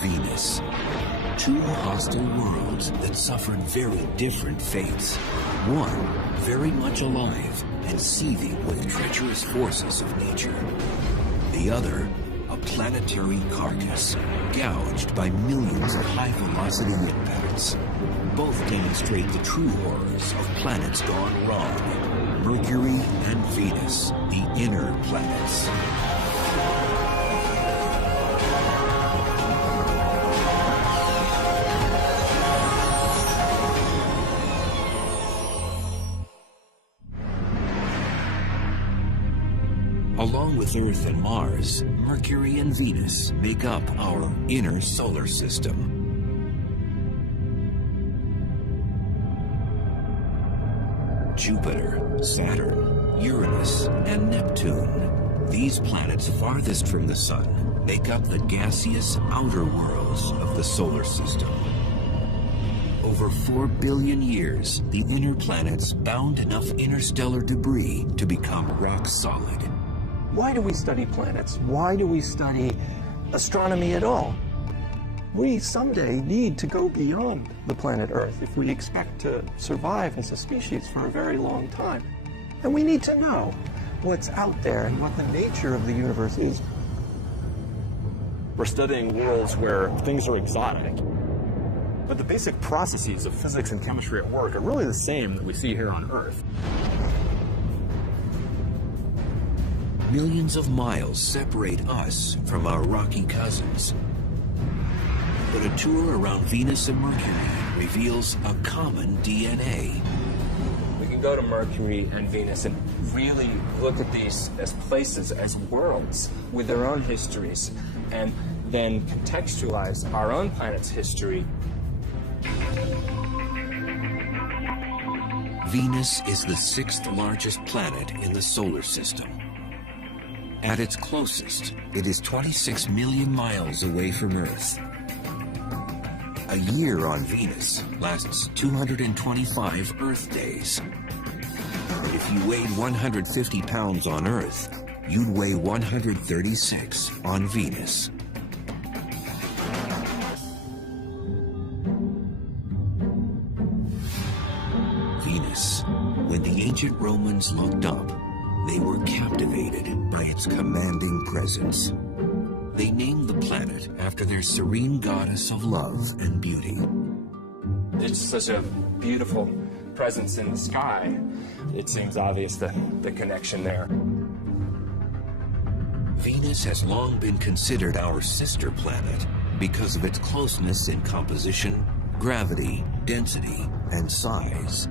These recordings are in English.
Venus. Two hostile worlds that suffered very different fates. One, very much alive and seething with treacherous forces of nature. The other, a planetary carcass, gouged by millions of high-velocity impacts. Both demonstrate the true horrors of planets gone wrong. Mercury and Venus, the inner planets. Along with Earth and Mars, Mercury and Venus make up our inner solar system. Jupiter, Saturn, Uranus, and Neptune. These planets farthest from the Sun make up the gaseous outer worlds of the solar system. Over 4 billion years, the inner planets bound enough interstellar debris to become rock solid. Why do we study planets? Why do we study astronomy at all? We someday need to go beyond the planet Earth if we expect to survive as a species for a very long time. And we need to know what's out there and what the nature of the universe is. We're studying worlds where things are exotic, but the basic processes of physics and chemistry at work are really the same that we see here on Earth. Millions of miles separate us from our rocky cousins. But a tour around Venus and Mercury reveals a common DNA. We can go to Mercury and Venus and really look at these as places, as worlds with their own histories, and then contextualize our own planet's history. Venus is the 6th largest planet in the solar system. At its closest, it is 26 million miles away from Earth. A year on Venus lasts 225 Earth days. And if you weighed 150 pounds on Earth, you'd weigh 136 on Venus. Venus. When the ancient Romans looked up, they were captivated by its commanding presence. They named the planet after their serene goddess of love and beauty. It's such a beautiful presence in the sky. It seems obvious the connection there. Venus has long been considered our sister planet because of its closeness in composition, gravity, density, and size.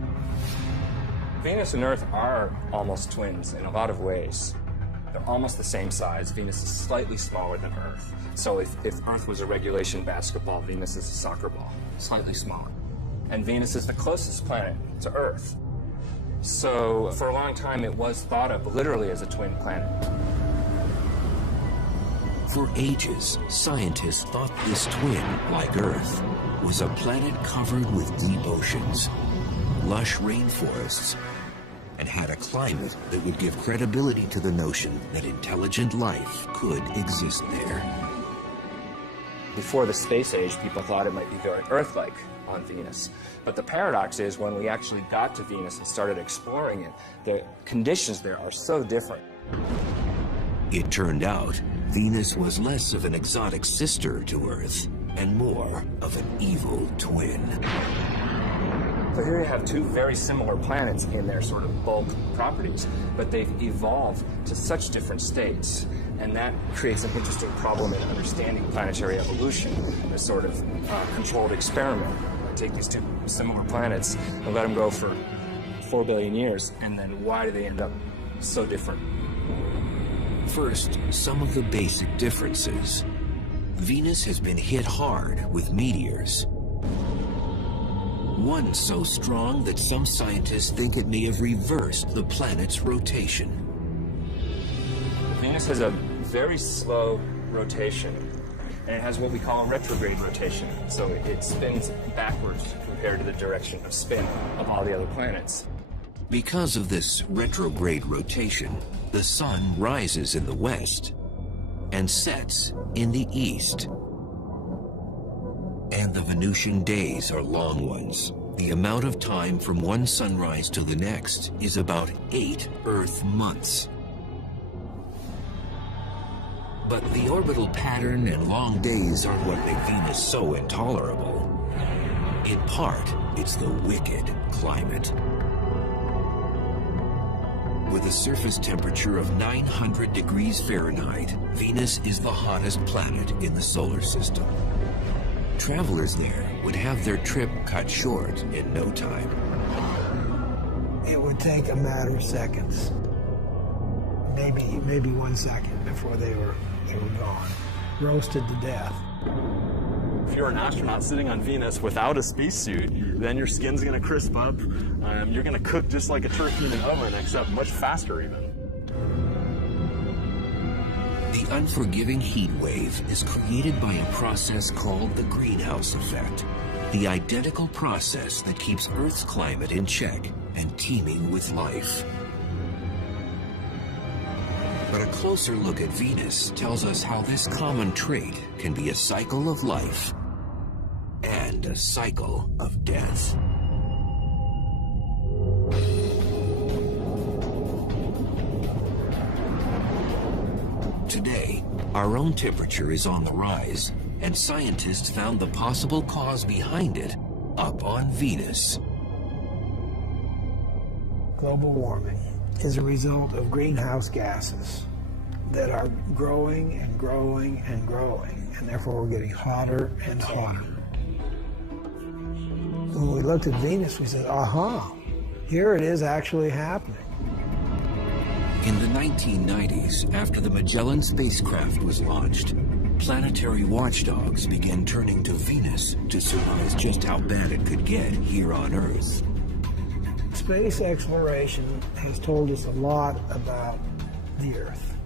Venus and Earth are almost twins in a lot of ways. They're almost the same size. Venus is slightly smaller than Earth. So if Earth was a regulation basketball, Venus is a soccer ball, slightly smaller. And Venus is the closest planet to Earth. So for a long time, it was thought of literally as a twin planet. For ages, scientists thought this twin, like Earth, was a planet covered with deep oceans, lush rainforests, and had a climate that would give credibility to the notion that intelligent life could exist there. Before the space age, people thought it might be very Earth-like on Venus. But the paradox is when we actually got to Venus and started exploring it, the conditions there are so different. It turned out Venus was less of an exotic sister to Earth and more of an evil twin. So here you have two very similar planets in their sort of bulk properties, but they've evolved to such different states. And that creates an interesting problem in understanding planetary evolution, a sort of controlled experiment. Take these two similar planets and let them go for 4 billion years, and then why do they end up so different? First, some of the basic differences. Venus has been hit hard with meteors. One so strong that some scientists think it may have reversed the planet's rotation. Venus has a very slow rotation, and it has what we call a retrograde rotation. So it spins backwards compared to the direction of spin of all the other planets. Because of this retrograde rotation, the sun rises in the west and sets in the east. and the Venusian days are long ones. The amount of time from one sunrise to the next is about 8 Earth months. But the orbital pattern and long days aren't what make Venus so intolerable. In part, it's the wicked climate. With a surface temperature of 900 degrees Fahrenheit, Venus is the hottest planet in the solar system. Travelers there would have their trip cut short in no time. It would take a matter of seconds, maybe 1 second before they were gone, roasted to death. If you're an astronaut sitting on Venus without a spacesuit, then your skin's gonna crisp up. You're gonna cook just like a turkey in an oven, except much faster even. The unforgiving heat wave is created by a process called the greenhouse effect, the identical process that keeps Earth's climate in check and teeming with life. But a closer look at Venus tells us how this common trait can be a cycle of life and a cycle of death. Today, our own temperature is on the rise, and scientists found the possible cause behind it up on Venus. Global warming is a result of greenhouse gases that are growing and growing and growing, and therefore we're getting hotter and hotter. When we looked at Venus, we said, aha, here it is actually happening. In the 1990s, after the Magellan spacecraft was launched, planetary watchdogs began turning to Venus to surmise just how bad it could get here on Earth. Space exploration has told us a lot about the Earth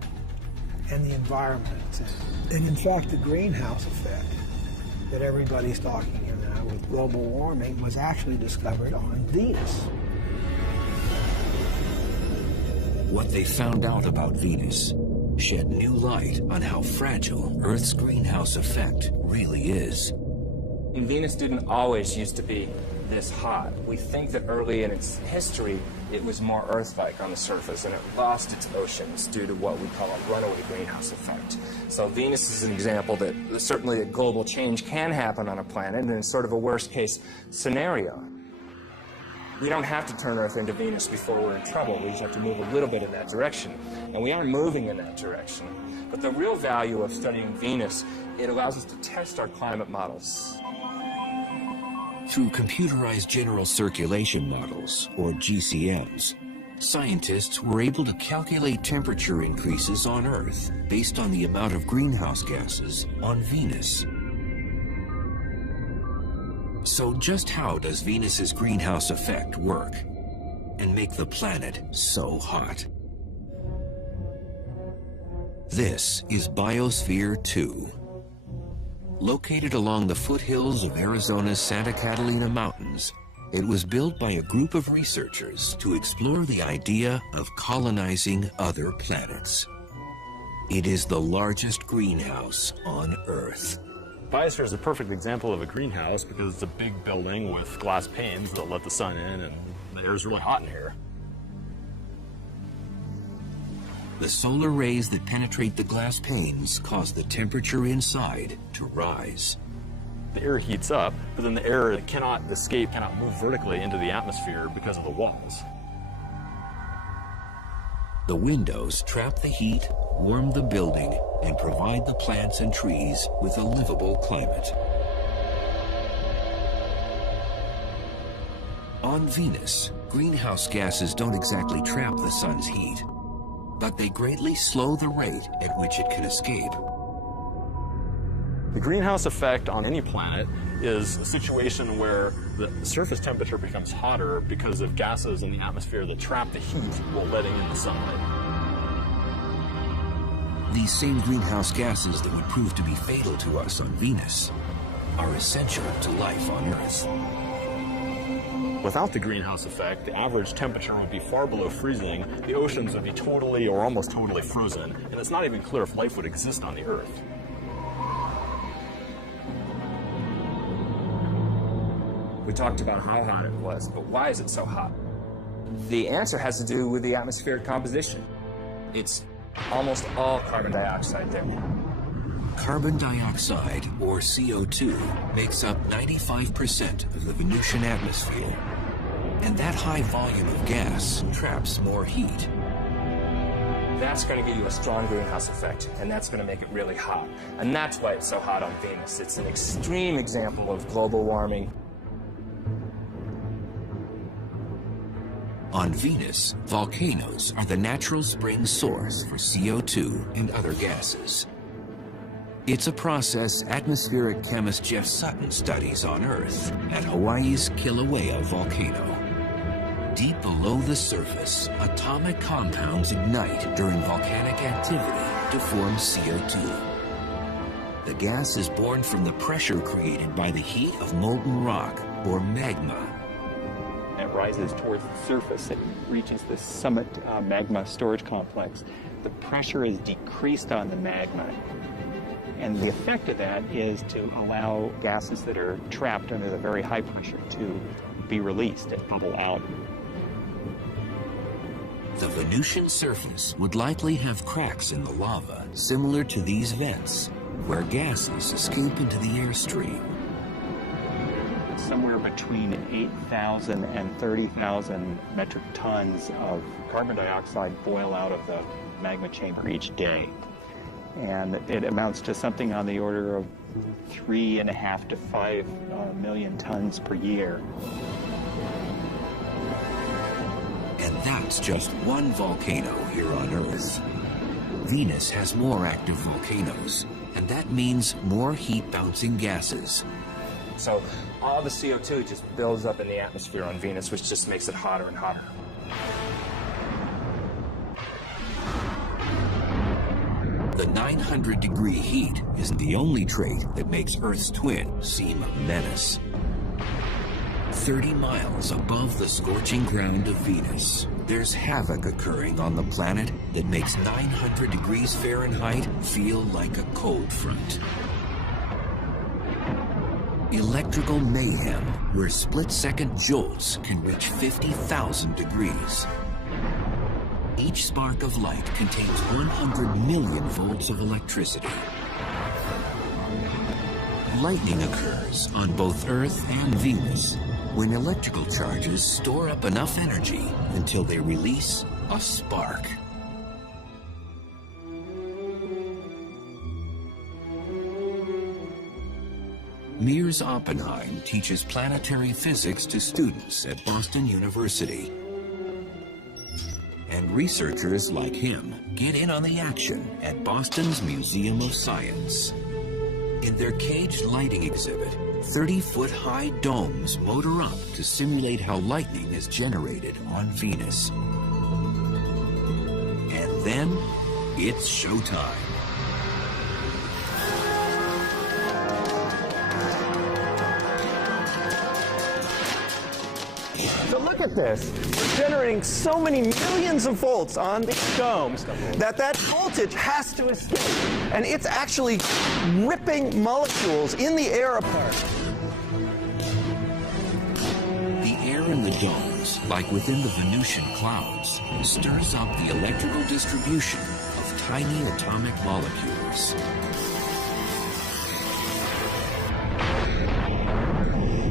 and the environment it's in. And in fact, the greenhouse effect that everybody's talking about now with global warming was actually discovered on Venus. What they found out about Venus shed new light on how fragile Earth's greenhouse effect really is. And Venus didn't always used to be this hot. We think that early in its history, it was more Earth-like on the surface, and it lost its oceans due to what we call a runaway greenhouse effect. So Venus is an example that certainly that global change can happen on a planet, and it's sort of a worst-case scenario. We don't have to turn Earth into Venus before we're in trouble. We just have to move a little bit in that direction. And we are moving in that direction. But the real value of studying Venus, it allows us to test our climate models. Through computerized general circulation models, or GCMs, scientists were able to calculate temperature increases on Earth based on the amount of greenhouse gases on Venus. So just how does Venus's greenhouse effect work and make the planet so hot? This is Biosphere 2. Located along the foothills of Arizona's Santa Catalina Mountains, it was built by a group of researchers to explore the idea of colonizing other planets. It is the largest greenhouse on Earth. Biosphere is a perfect example of a greenhouse because it's a big building with glass panes that let the sun in, and the air is really hot in here. The solar rays that penetrate the glass panes cause the temperature inside to rise. The air heats up, but then the air cannot escape, cannot move vertically into the atmosphere because of the walls. The windows trap the heat, warm the building, and provide the plants and trees with a livable climate. On Venus, greenhouse gases don't exactly trap the sun's heat, but they greatly slow the rate at which it can escape. The greenhouse effect on any planet is a situation where the surface temperature becomes hotter because of gases in the atmosphere that trap the heat while letting in the sunlight. These same greenhouse gases that would prove to be fatal to us on Venus are essential to life on Earth. Without the greenhouse effect, the average temperature would be far below freezing, the oceans would be totally or almost totally frozen, and it's not even clear if life would exist on the Earth. We talked about how hot it was, but why is it so hot? The answer has to do with the atmospheric composition. It's almost all carbon dioxide there. Carbon dioxide, or CO2, makes up 95% of the Venusian atmosphere. And that high volume of gas traps more heat. That's going to give you a strong greenhouse effect, and that's going to make it really hot. And that's why it's so hot on Venus. It's an extreme example of global warming. On Venus, volcanoes are the natural spring source for CO2 and other gases. It's a process atmospheric chemist Jeff Sutton studies on Earth at Hawaii's Kilauea volcano. Deep below the surface, atomic compounds ignite during volcanic activity to form CO2. The gas is born from the pressure created by the heat of molten rock, or magma. It rises towards the surface. It reaches the summit magma storage complex. The pressure is decreased on the magma. And the effect of that is to allow gases that are trapped under the very high pressure to be released and bubble out. The Venusian surface would likely have cracks in the lava, similar to these vents, where gases escape into the airstream. Somewhere between 8,000 and 30,000 metric tons of carbon dioxide boil out of the magma chamber each day. And it amounts to something on the order of 3.5 to 5 million tons per year. And that's just one volcano here on Earth. Venus has more active volcanoes, and that means more heat-bouncing gases. So all the CO2 just builds up in the atmosphere on Venus, which just makes it hotter and hotter. The 900-degree heat isn't the only trait that makes Earth's twin seem a menace. 30 miles above the scorching ground of Venus, there's havoc occurring on the planet that makes 900 degrees Fahrenheit feel like a cold front. Electrical mayhem, where split-second jolts can reach 50,000 degrees. Each spark of light contains 100 million volts of electricity. Lightning occurs on both Earth and Venus when electrical charges store up enough energy until they release a spark. Mears Oppenheim teaches planetary physics to students at Boston University. And researchers like him get in on the action at Boston's Museum of Science. In their caged lighting exhibit, 30-foot-high domes motor up to simulate how lightning is generated on Venus. And then, it's showtime. So look at this. We're generating so many millions of volts on these domes that voltage has to escape. And it's actually ripping molecules in the air apart. The air in the domes, like within the Venusian clouds, stirs up the electrical distribution of tiny atomic molecules.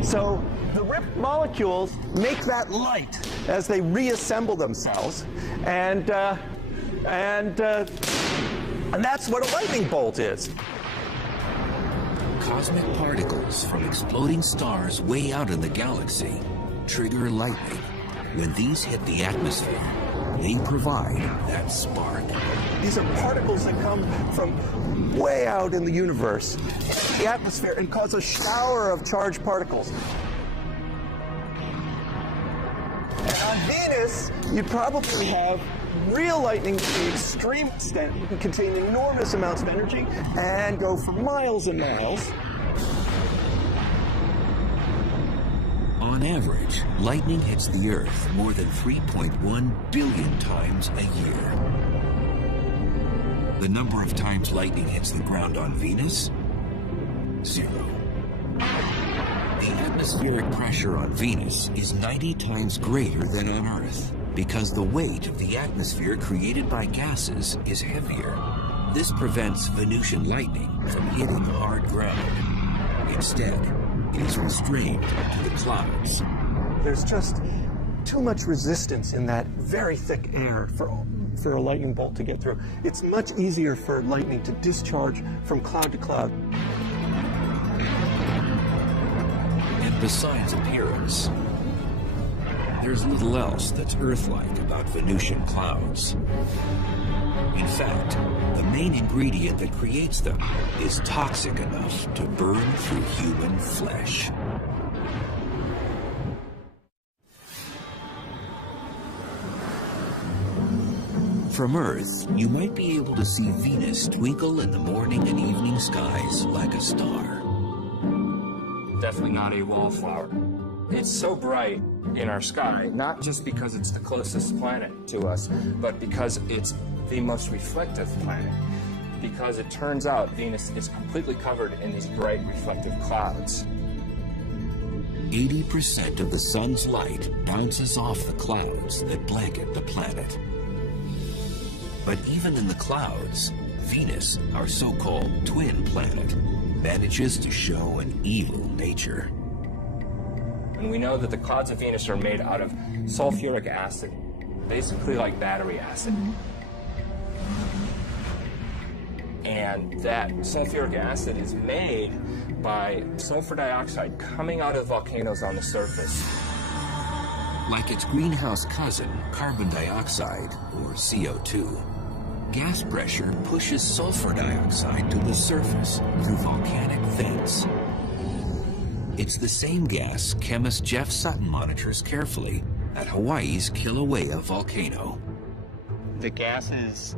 So the ripped molecules make that light as they reassemble themselves, and that's what a lightning bolt is. Cosmic particles from exploding stars way out in the galaxy trigger lightning. When these hit the atmosphere, they provide that spark. These are particles that come from way out in the universe, the atmosphere, and cause a shower of charged particles. And on Venus, you'd probably have real lightning to the extreme extent. You can contain enormous amounts of energy and go for miles and miles. On average, lightning hits the Earth more than 3.1 billion times a year. The number of times lightning hits the ground on Venus? 0. The atmospheric pressure on Venus is 90 times greater than on Earth because the weight of the atmosphere created by gases is heavier. This prevents Venusian lightning from hitting hard ground. Instead, it is restrained to the clouds. There's just too much resistance in that very thick air for a lightning bolt to get through. It's much easier for lightning to discharge from cloud to cloud. And besides appearance, there's little else that's Earth-like about Venusian clouds. In fact, the main ingredient that creates them is toxic enough to burn through human flesh. From Earth, you might be able to see Venus twinkle in the morning and evening skies like a star. Definitely not a wallflower. It's so bright in our sky, not just because it's the closest planet to us, but because it's the most reflective planet. Because it turns out Venus is completely covered in these bright reflective clouds. 80% of the sun's light bounces off the clouds that blanket the planet. But even in the clouds, Venus, our so-called twin planet, manages to show an evil nature. And we know that the clouds of Venus are made out of sulfuric acid, basically like battery acid. And that sulfuric acid is made by sulfur dioxide coming out of volcanoes on the surface. Like its greenhouse cousin, carbon dioxide, or CO2. Gas pressure pushes sulfur dioxide to the surface through volcanic vents. It's the same gas chemist Jeff Sutton monitors carefully at Hawaii's Kilauea volcano. The gases,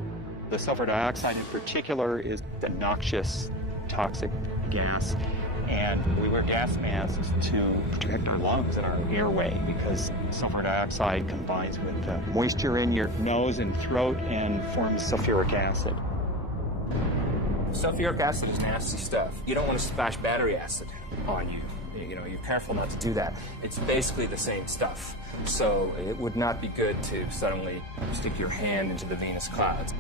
the sulfur dioxide in particular, is a noxious, toxic gas. And we wear gas masks to protect our lungs and our airway because sulfur dioxide combines with moisture in your nose and throat and forms sulfuric acid. Sulfuric acid is nasty stuff. You don't want to splash battery acid on you. You know, you're careful not to do that. It's basically the same stuff. So it would not be good to suddenly stick your hand into the Venus clouds.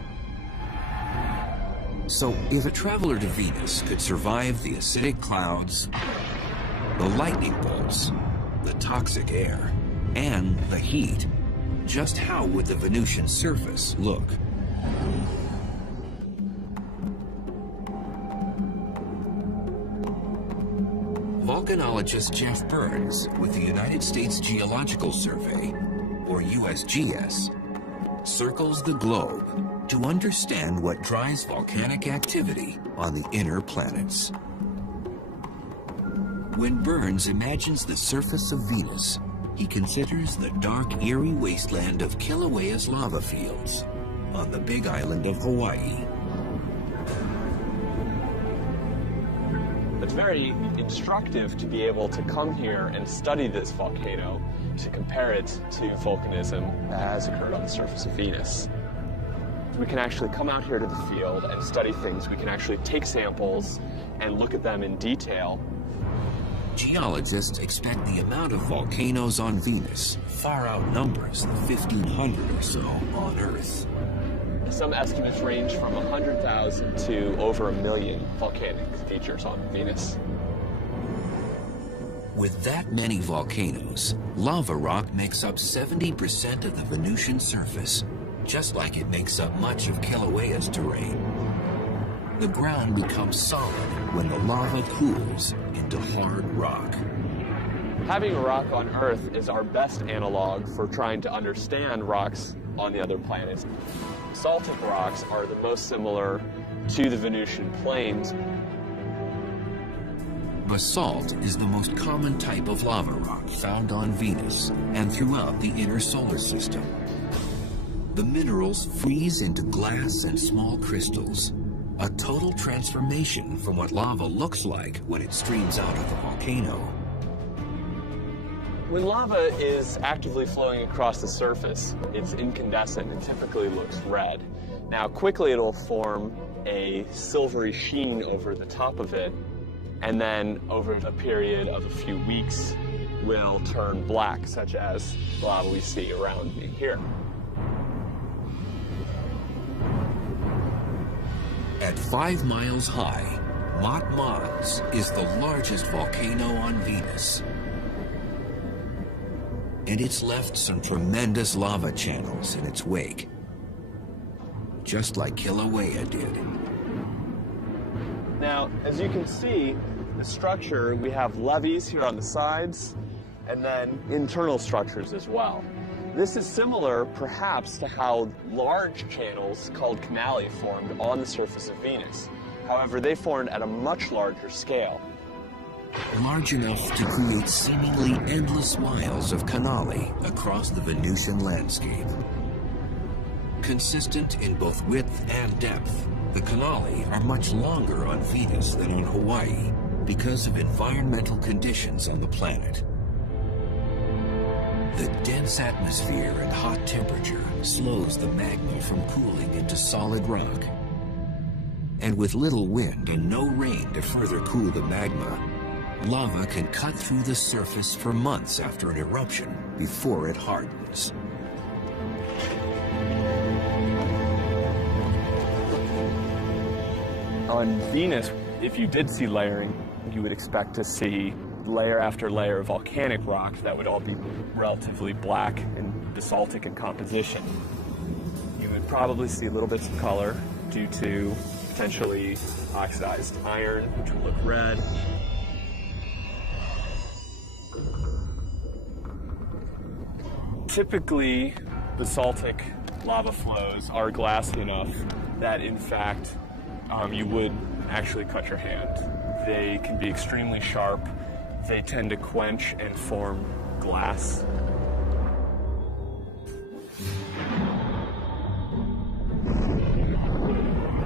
So if a traveler to Venus could survive the acidic clouds, the lightning bolts, the toxic air, and the heat, just how would the Venusian surface look? Volcanologist Jeff Burns with the United States Geological Survey, or USGS, circles the globe to understand what drives volcanic activity on the inner planets. When Burns imagines the surface of Venus, he considers the dark, eerie wasteland of Kilauea's lava fields on the big island of Hawaii. It's very instructive to be able to come here and study this volcano to compare it to volcanism that has occurred on the surface of Venus. We can actually come out here to the field and study things. We can actually take samples and look at them in detail. Geologists expect the amount of volcanoes on Venus far outnumbers the 1,500 or so on Earth. Some estimates range from 100,000 to over 1 million volcanic features on Venus. With that many volcanoes, lava rock makes up 70% of the Venusian surface, just like it makes up much of Kilauea's terrain. The ground becomes solid when the lava cools into hard rock. Having a rock on Earth is our best analog for trying to understand rocks on the other planets. Basaltic rocks are the most similar to the Venusian plains. Basalt is the most common type of lava rock found on Venus and throughout the inner solar system. The minerals freeze into glass and small crystals, a total transformation from what lava looks like when it streams out of the volcano. When lava is actively flowing across the surface, it's incandescent and typically looks red. Now, quickly it'll form a silvery sheen over the top of it, and then over a period of a few weeks will turn black, such as the lava we see around me here. At 5 miles high, Mont Mons is the largest volcano on Venus. And it's left some tremendous lava channels in its wake, just like Kilauea did. Now, as you can see, the structure, we have levees here on the sides, and then internal structures as well. This is similar, perhaps, to how large channels called canali formed on the surface of Venus. However, they formed at a much larger scale. Large enough to create seemingly endless miles of canali across the Venusian landscape. Consistent in both width and depth, the canali are much longer on Venus than on Hawaii because of environmental conditions on the planet. The dense atmosphere and hot temperature slows the magma from cooling into solid rock. And with little wind and no rain to further cool the magma, lava can cut through the surface for months after an eruption before it hardens. On Venus, if you did see layering, you would expect to see layer after layer of volcanic rock that would all be relatively black and basaltic in composition. You would probably see little bits of color due to potentially oxidized iron, which would look red. Typically, basaltic lava flows are glassy enough that, in fact, you would actually cut your hand. They can be extremely sharp. They tend to quench and form glass.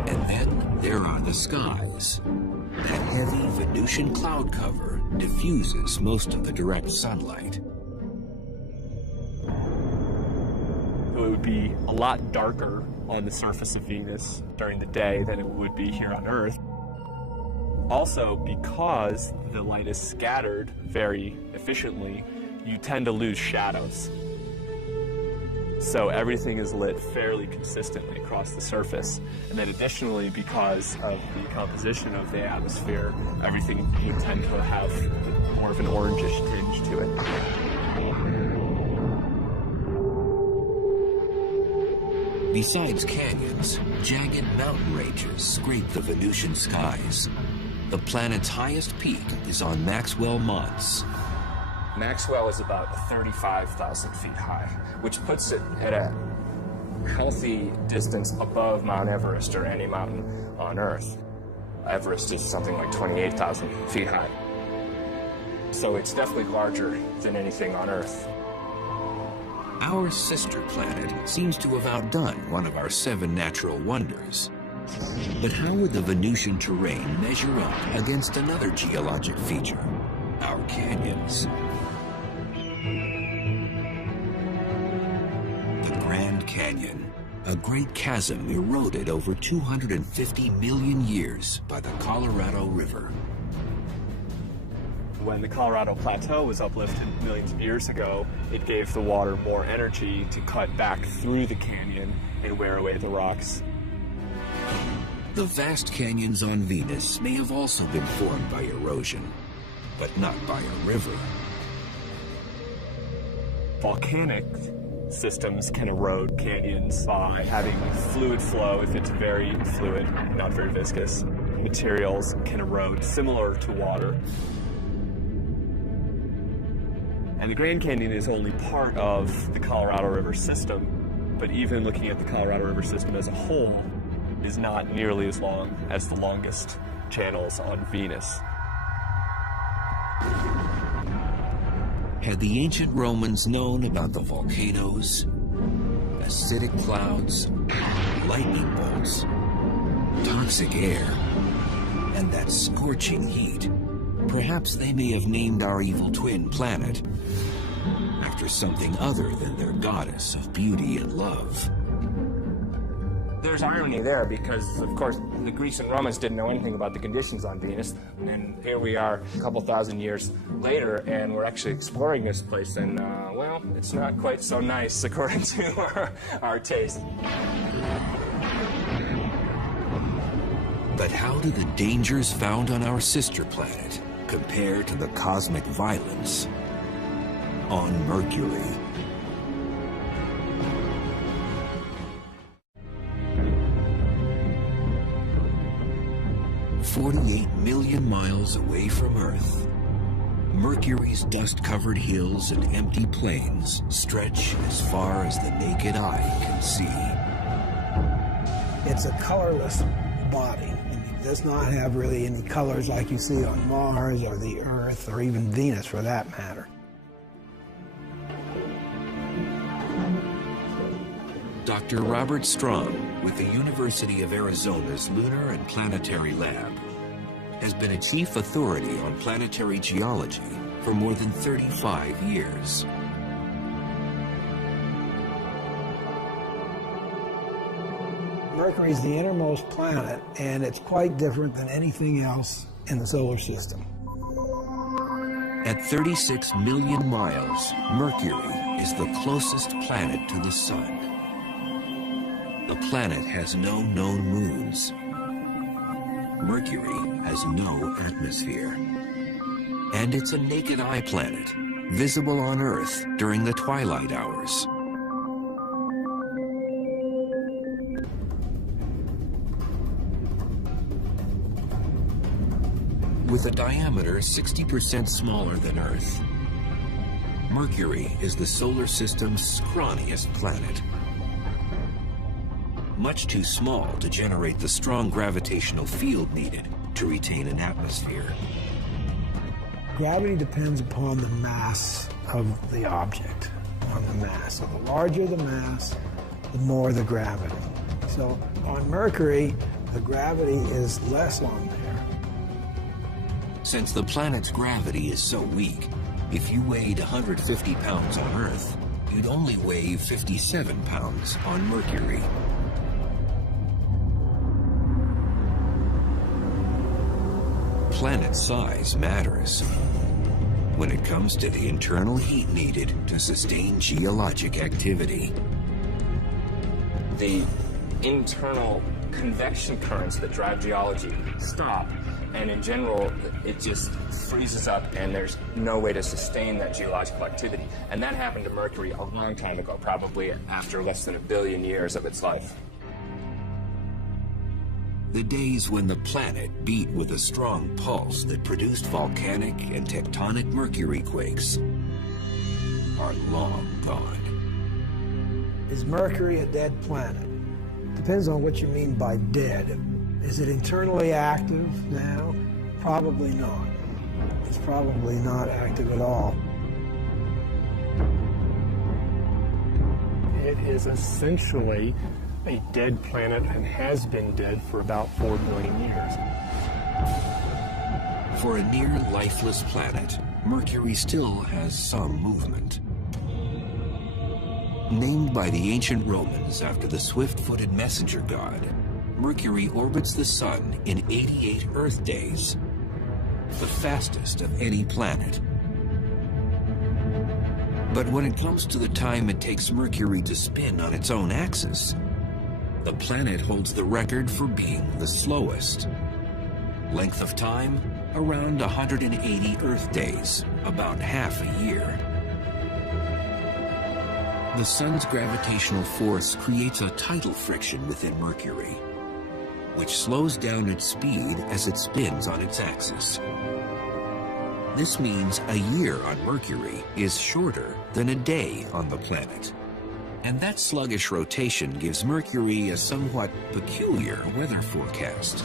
And then there are the skies. That heavy Venusian cloud cover diffuses most of the direct sunlight. So it would be a lot darker on the surface of Venus during the day than it would be here on Earth. Also, because the light is scattered very efficiently, you tend to lose shadows. So everything is lit fairly consistently across the surface. And then additionally, because of the composition of the atmosphere, everything would tend to have more of an orangish tinge to it. Besides canyons, jagged mountain ranges scrape the Venusian skies. The planet's highest peak is on Maxwell Mons. Maxwell is about 35,000 feet high, which puts it at a healthy distance above Mount Everest or any mountain on Earth. Everest is something like 28,000 feet high. So it's definitely larger than anything on Earth. Our sister planet seems to have outdone one of our 7 natural wonders. But how would the Venusian terrain measure up against another geologic feature, our canyons? The Grand Canyon, a great chasm eroded over 250 million years by the Colorado River. When the Colorado Plateau was uplifted millions of years ago, it gave the water more energy to cut back through the canyon and wear away the rocks. The vast canyons on Venus may have also been formed by erosion, but not by a river. Volcanic systems can erode canyons by having fluid flow if it's very fluid, not very viscous. Materials can erode similar to water. And the Grand Canyon is only part of the Colorado River system, but even looking at the Colorado River system as a whole is not nearly as long as the longest channels on Venus. Had the ancient Romans known about the volcanoes, acidic clouds, lightning bolts, toxic air, and that scorching heat, perhaps they may have named our evil twin planet after something other than their goddess of beauty and love. There's irony there because, of course, the Greeks and Romans didn't know anything about the conditions on Venus, and here we are a couple thousand years later, and we're actually exploring this place, and, well, it's not quite so nice according to our taste. But how do the dangers found on our sister planet compare to the cosmic violence on Mercury? "48 million miles away from Earth, Mercury's dust-covered hills and empty plains stretch as far as the naked eye can see." It's a colorless body. It does not have really any colors like you see on Mars or the Earth or even Venus for that matter. Dr. Robert Strong, with the University of Arizona's Lunar and Planetary Lab, has been a chief authority on planetary geology for more than 35 years. Mercury is the innermost planet, and it's quite different than anything else in the solar system. At 36 million miles, Mercury is the closest planet to the Sun. The planet has no known moons. Mercury has no atmosphere. And it's a naked eye planet, visible on Earth during the twilight hours. With a diameter 60% smaller than Earth, Mercury is the solar system's scrawniest planet. Much too small to generate the strong gravitational field needed to retain an atmosphere. Gravity depends upon the mass of the object, on the mass. So the larger the mass, the more the gravity. So on Mercury, the gravity is less on there. Since the planet's gravity is so weak, if you weighed 150 pounds on Earth, you'd only weigh 57 pounds on Mercury. Planet size matters when it comes to the internal heat needed to sustain geologic activity. The internal convection currents that drive geology stop, and in general, it just freezes up and there's no way to sustain that geological activity. And that happened to Mercury a long time ago, probably after less than 1 billion years of its life. The days when the planet beat with a strong pulse that produced volcanic and tectonic Mercury quakes are long gone. Is Mercury a dead planet? Depends on what you mean by dead. Is it internally active now? Probably not. It's probably not active at all. It is essentially a dead planet and has been dead for about 4 billion years. For a near lifeless planet, Mercury still has some movement. Named by the ancient Romans after the swift-footed messenger god, Mercury orbits the Sun in 88 Earth days, the fastest of any planet. But when it comes to the time it takes Mercury to spin on its own axis, the planet holds the record for being the slowest. Length of time, around 180 Earth days, about half a year. The Sun's gravitational force creates a tidal friction within Mercury, which slows down its speed as it spins on its axis. This means a year on Mercury is shorter than a day on the planet. And that sluggish rotation gives Mercury a somewhat peculiar weather forecast.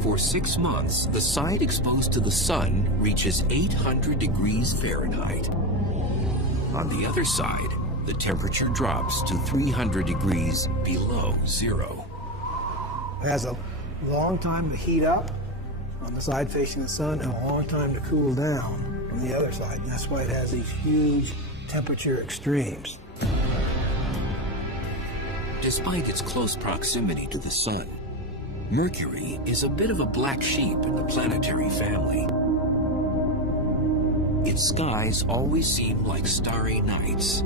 For 6 months, the side exposed to the Sun reaches 800 degrees Fahrenheit. On the other side, the temperature drops to 300 degrees below zero. It has a long time to heat up on the side facing the Sun and a long time to cool down on the other side. And that's why it has these huge temperature extremes. Despite its close proximity to the Sun, Mercury is a bit of a black sheep in the planetary family. Its skies always seem like starry nights.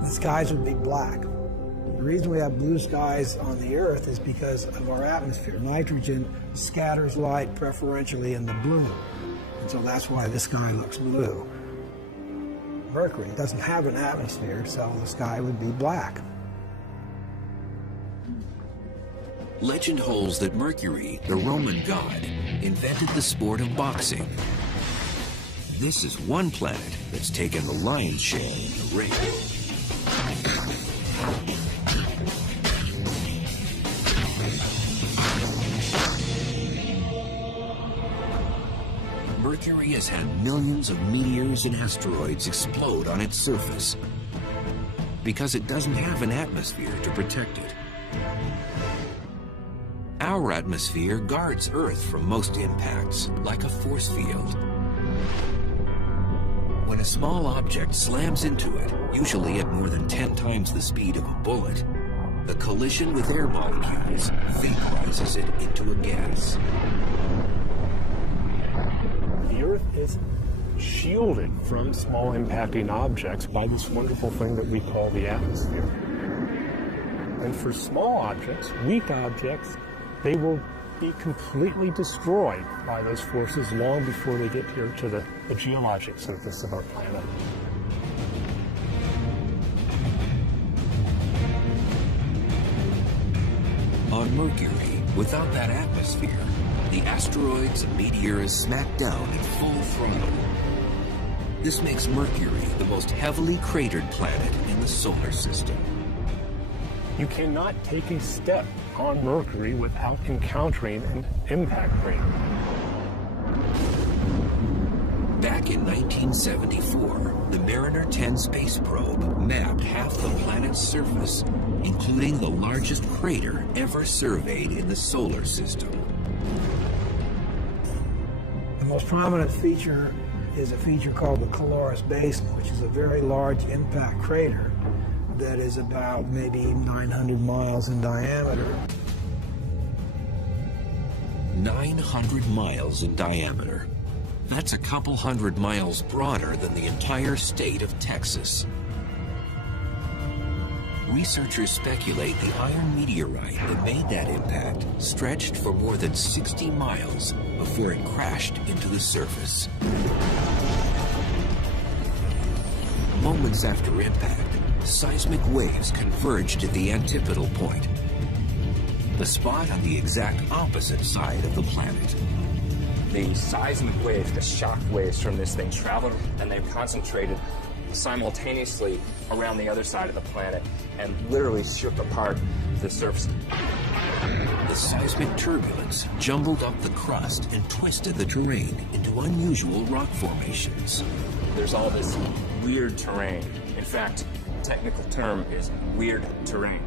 The skies would be black. The reason we have blue skies on the Earth is because of our atmosphere. Nitrogen scatters light preferentially in the blue, and so that's why the sky looks blue. Mercury doesn't have an atmosphere, so the sky would be black. Legend holds that Mercury, the Roman god, invented the sport of boxing. This is one planet that's taken the lion's share in the ring. Mercury has had millions of meteors and asteroids explode on its surface because it doesn't have an atmosphere to protect it. Our atmosphere guards Earth from most impacts, like a force field. When a small object slams into it, usually at more than 10 times the speed of a bullet, the collision with air molecules vaporizes it into a gas. The Earth is shielded from small impacting objects by this wonderful thing that we call the atmosphere. And for small objects, weak objects, they will be completely destroyed by those forces long before they get here to the geologic surface of our planet. On Mercury, without that atmosphere, the asteroids and meteors smack down at full throttle. This makes Mercury the most heavily cratered planet in the solar system. You cannot take a step on Mercury without encountering an impact crater. Back in 1974, the Mariner 10 space probe mapped half the planet's surface, including the largest crater ever surveyed in the solar system. The most prominent feature is a feature called the Caloris Basin, which is a very large impact crater that is about maybe 900 miles in diameter. 900 miles in diameter. That's a couple hundred miles broader than the entire state of Texas. Researchers speculate the iron meteorite that made that impact stretched for more than 60 miles before it crashed into the surface. Moments after impact, seismic waves converged at the antipodal point, the spot on the exact opposite side of the planet. The seismic waves, the shock waves from this thing traveled, and they've concentrated simultaneously around the other side of the planet and literally shook apart the surface. The seismic turbulence jumbled up the crust and twisted the terrain into unusual rock formations. There's all this weird terrain. In fact, the technical term is weird terrain.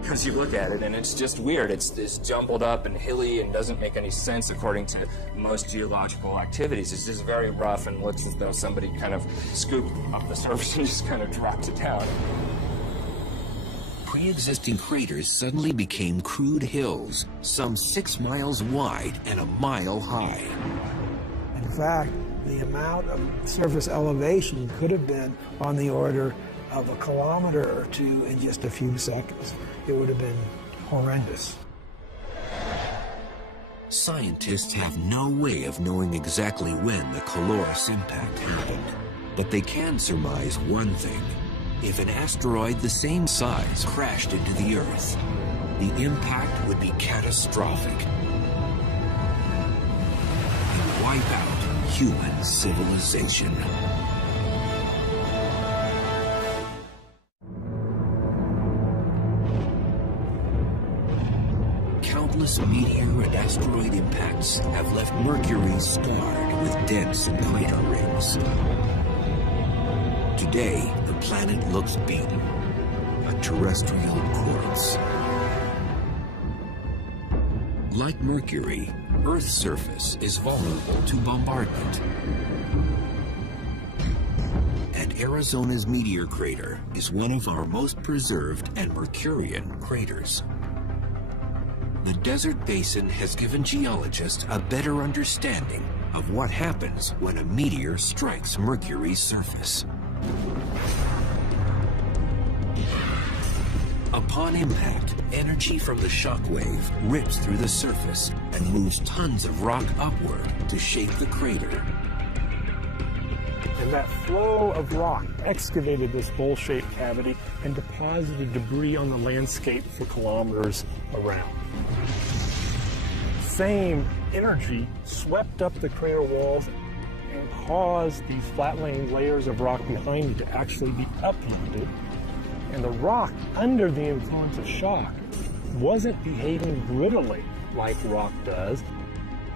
Because you look at it and it's just weird. It's this jumbled up and hilly and doesn't make any sense according to most geological activities. It's just very rough and looks as though somebody kind of scooped up the surface and just kind of dropped it down. Pre-existing craters suddenly became crude hills, some 6 miles wide and a mile high. In fact, the amount of surface elevation could have been on the order of a kilometer or two in just a few seconds. It would have been horrendous. Scientists have no way of knowing exactly when the Caloris impact happened, but they can surmise one thing. If an asteroid the same size crashed into the Earth, the impact would be catastrophic and wipe out human civilization. Countless meteor and asteroid impacts have left Mercury scarred with dents and crater rings. Today, the planet looks beaten, a terrestrial corpse. Like Mercury, Earth's surface is vulnerable to bombardment. And that Arizona's meteor crater is one of our most preserved and Mercurian craters. The desert basin has given geologists a better understanding of what happens when a meteor strikes Mercury's surface. Upon impact, energy from the shock wave rips through the surface and moves tons of rock upward to shape the crater. And that flow of rock excavated this bowl-shaped cavity and deposited debris on the landscape for kilometers around. Same energy swept up the crater walls and caused these flat-laying layers of rock behind it to actually be uplifted. And the rock, under the influence of shock, wasn't behaving grittily like rock does,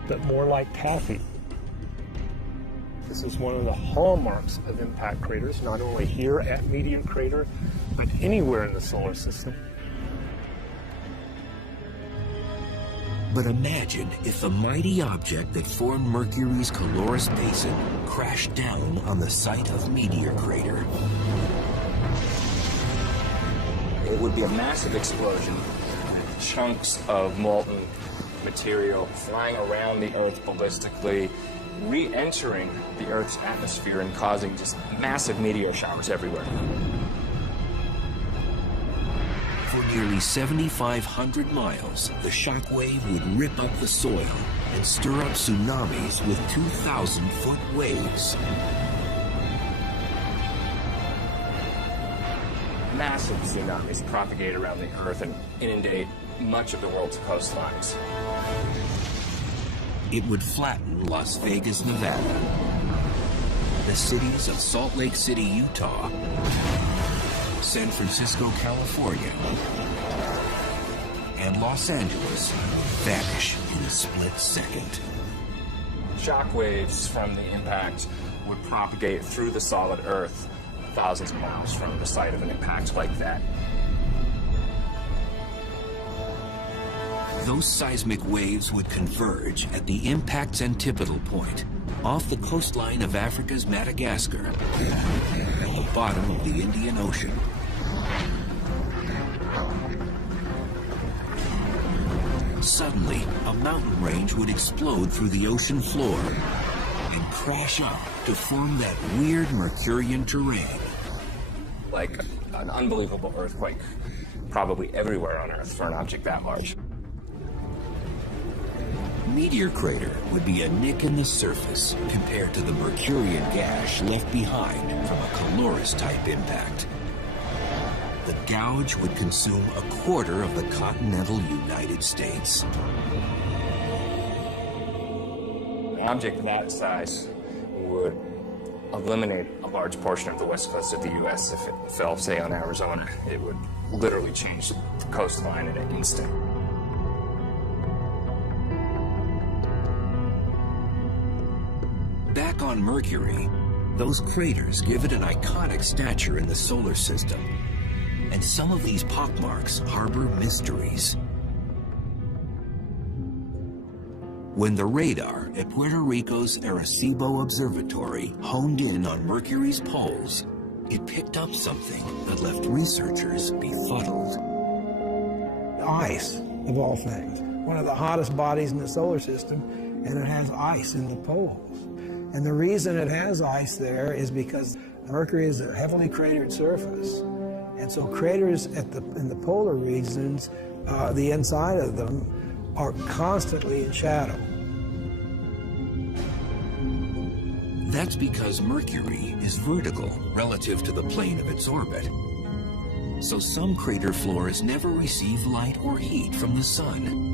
but more like taffy. This is one of the hallmarks of impact craters, not only here at Meteor Crater, but anywhere in the solar system. But imagine if the mighty object that formed Mercury's Calorus Basin crashed down on the site of Meteor Crater. It would be a massive explosion. Chunks of molten material flying around the Earth ballistically, re-entering the Earth's atmosphere and causing just massive meteor showers everywhere. For nearly 7,500 miles, the shock wave would rip up the soil and stir up tsunamis with 2,000-foot waves. Massive tsunamis propagate around the Earth and inundate much of the world's coastlines. It would flatten Las Vegas, Nevada, the cities of Salt Lake City, Utah, San Francisco, California, and Los Angeles vanish in a split second. Shock waves from the impact would propagate through the solid Earth thousands of miles from the site of an impact like that. Those seismic waves would converge at the impact's antipodal point, off the coastline of Africa's Madagascar, at the bottom of the Indian Ocean. Suddenly, a mountain range would explode through the ocean floor and crash up to form that weird Mercurian terrain. Like an unbelievable earthquake, probably everywhere on Earth for an object that large. Meteor Crater would be a nick in the surface compared to the Mercurian gash left behind from a Calorus-type impact. The gouge would consume a quarter of the continental United States. An object that size would eliminate a large portion of the west coast of the U.S. if it fell, say, on Arizona. It would literally change the coastline in an instant. Back on Mercury, those craters give it an iconic stature in the solar system, and some of these pockmarks harbor mysteries. When the radar at Puerto Rico's Arecibo Observatory honed in on Mercury's poles, it picked up something that left researchers befuddled. Ice, of all things. One of the hottest bodies in the solar system, and it has ice in the poles. And the reason it has ice there is because Mercury is a heavily cratered surface. And so craters in the polar regions, the inside of them, are constantly in shadow. That's because Mercury is vertical relative to the plane of its orbit. So some crater floors never receive light or heat from the sun.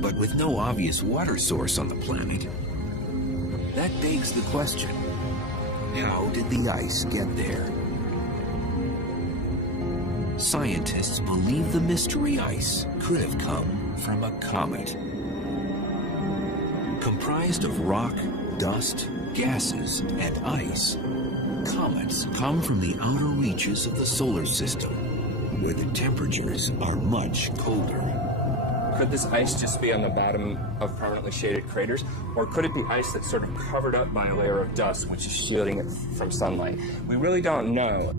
But with no obvious water source on the planet, that begs the question, how did the ice get there? Scientists believe the mystery ice could have come from a comet. Comprised of rock, dust, gases, and ice, comets come from the outer reaches of the solar system, where the temperatures are much colder. Could this ice just be on the bottom of permanently shaded craters? Or could it be ice that's sort of covered up by a layer of dust which is shielding it from sunlight? We really don't know.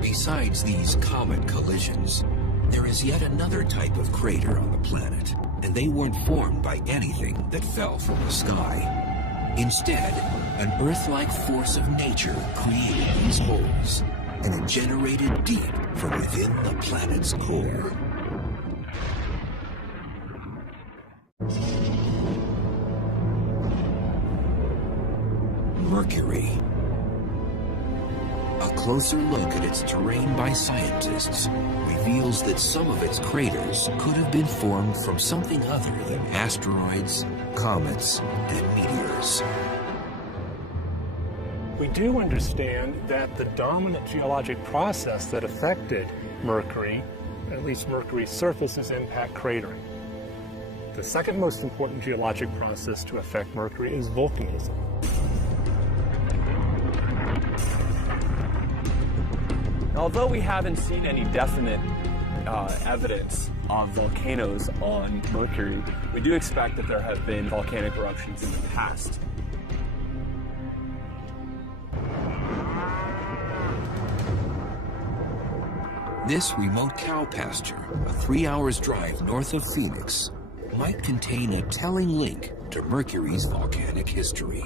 Besides these comet collisions, there is yet another type of crater on the planet, and they weren't formed by anything that fell from the sky. Instead, an Earth-like force of nature created these holes, and it generated deep from within the planet's core. Mercury. A closer look at its terrain by scientists reveals that some of its craters could have been formed from something other than asteroids, comets, and meteors. We do understand that the dominant geologic process that affected Mercury, at least Mercury's surface, is impact cratering. The second most important geologic process to affect Mercury is volcanism. Although we haven't seen any definite evidence of volcanoes on Mercury, we do expect that there have been volcanic eruptions in the past. This remote cow pasture, a 3 hours drive north of Phoenix, might contain a telling link to Mercury's volcanic history.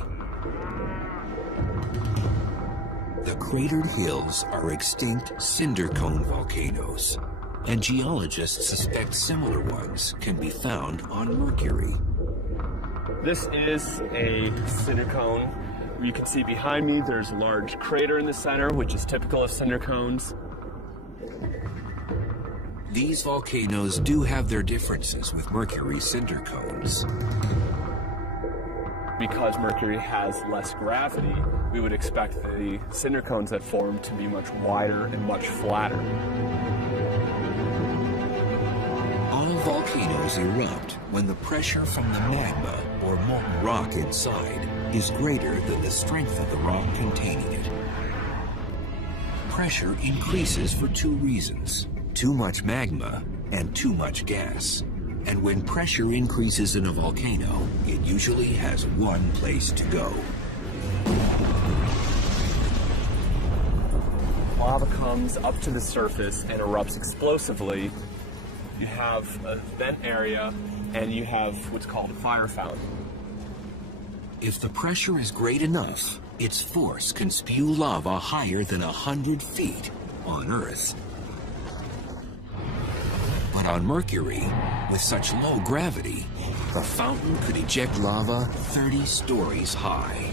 The cratered hills are extinct cinder cone volcanoes, and geologists suspect similar ones can be found on Mercury. This is a cinder cone. You can see behind me there's a large crater in the center, which is typical of cinder cones. These volcanoes do have their differences with Mercury's cinder cones. Because Mercury has less gravity, we would expect the cinder cones that form to be much wider and much flatter. All volcanoes erupt when the pressure from the magma, or molten rock inside, is greater than the strength of the rock containing it. Pressure increases for two reasons: too much magma and too much gas. And when pressure increases in a volcano, it usually has one place to go. Lava comes up to the surface and erupts explosively. You have a vent area and you have what's called a fire fountain. If the pressure is great enough, its force can spew lava higher than 100 feet on Earth. But on Mercury, with such low gravity, the fountain could eject lava 30 stories high.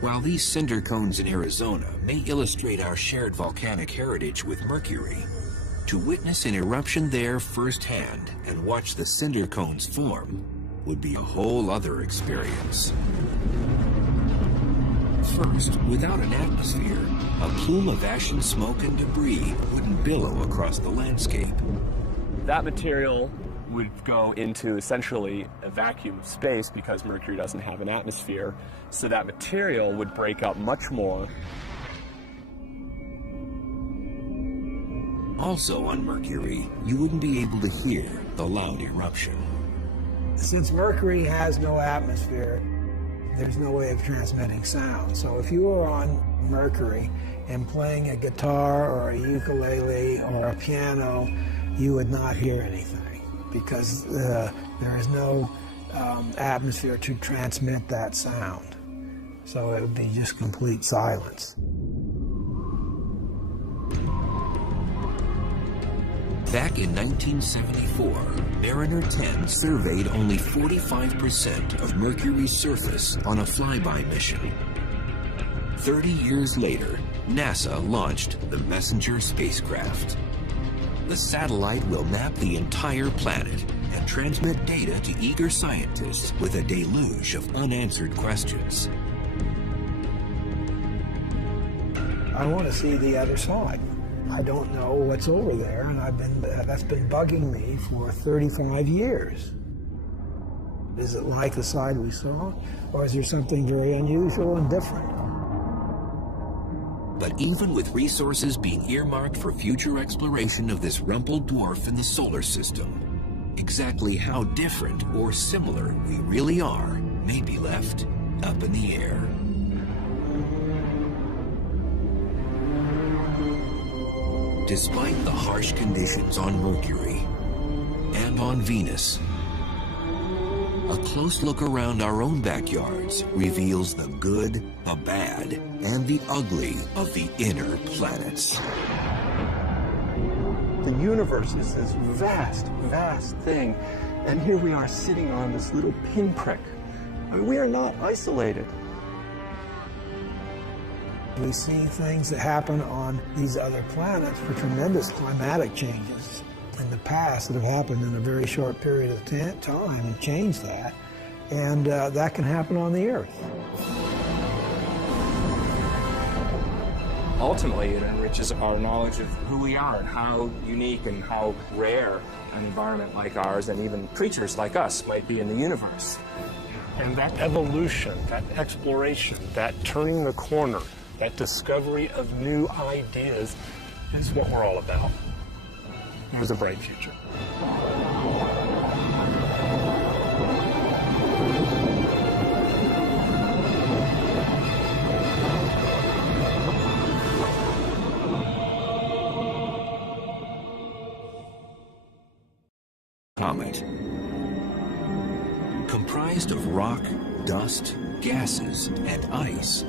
While these cinder cones in Arizona may illustrate our shared volcanic heritage with Mercury, to witness an eruption there firsthand and watch the cinder cones form would be a whole other experience. First, without an atmosphere, a plume of ash and smoke and debris wouldn't billow across the landscape. That material would go into essentially a vacuum of space because Mercury doesn't have an atmosphere, so that material would break up much more. Also on Mercury, you wouldn't be able to hear the loud eruption. Since Mercury has no atmosphere, there's no way of transmitting sound. So if you were on Mercury and playing a guitar or a ukulele or a piano, you would not hear anything because there is no atmosphere to transmit that sound. So it would be just complete silence. Back in 1974, Mariner 10 surveyed only 45% of Mercury's surface on a flyby mission. 30 years later, NASA launched the Messenger spacecraft. The satellite will map the entire planet and transmit data to eager scientists with a deluge of unanswered questions. I want to see the other side. I don't know what's over there, and that's been bugging me for 35 years. Is it like the side we saw, or is there something very unusual and different? But even with resources being earmarked for future exploration of this rumpled dwarf in the solar system, exactly how different or similar we really are may be left up in the air. Despite the harsh conditions on Mercury and on Venus, a close look around our own backyards reveals the good, the bad, and the ugly of the inner planets. The universe is this vast, vast thing, and here we are sitting on this little pinprick. I mean, we are not isolated. We see things that happen on these other planets for tremendous climatic changes in the past that have happened in a very short period of time and changed that. And that can happen on the Earth. Ultimately, it enriches our knowledge of who we are and how unique and how rare an environment like ours and even creatures like us might be in the universe. And that evolution, that exploration, that turning the corner, that discovery of new ideas is what we're all about. There's a bright future. Comet. Comprised of rock, dust, gases, and ice,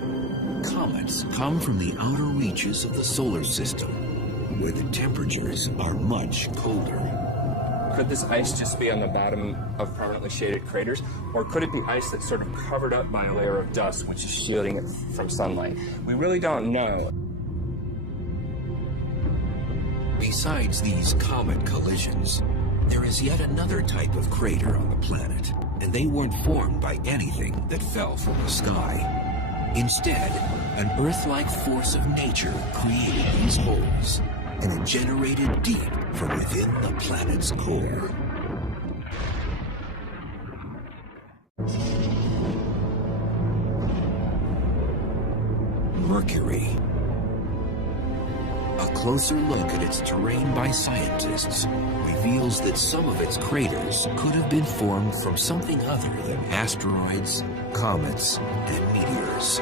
comets come from the outer reaches of the solar system, where the temperatures are much colder. Could this ice just be on the bottom of permanently shaded craters, or could it be ice that's sort of covered up by a layer of dust which is shielding it from sunlight? We really don't know. Besides these comet collisions, there is yet another type of crater on the planet, and they weren't formed by anything that fell from the sky. Instead, an Earth-like force of nature created these holes, and it generated deep from within the planet's core. Mercury. A closer look at its terrain by scientists reveals that some of its craters could have been formed from something other than asteroids, comets, and meteors.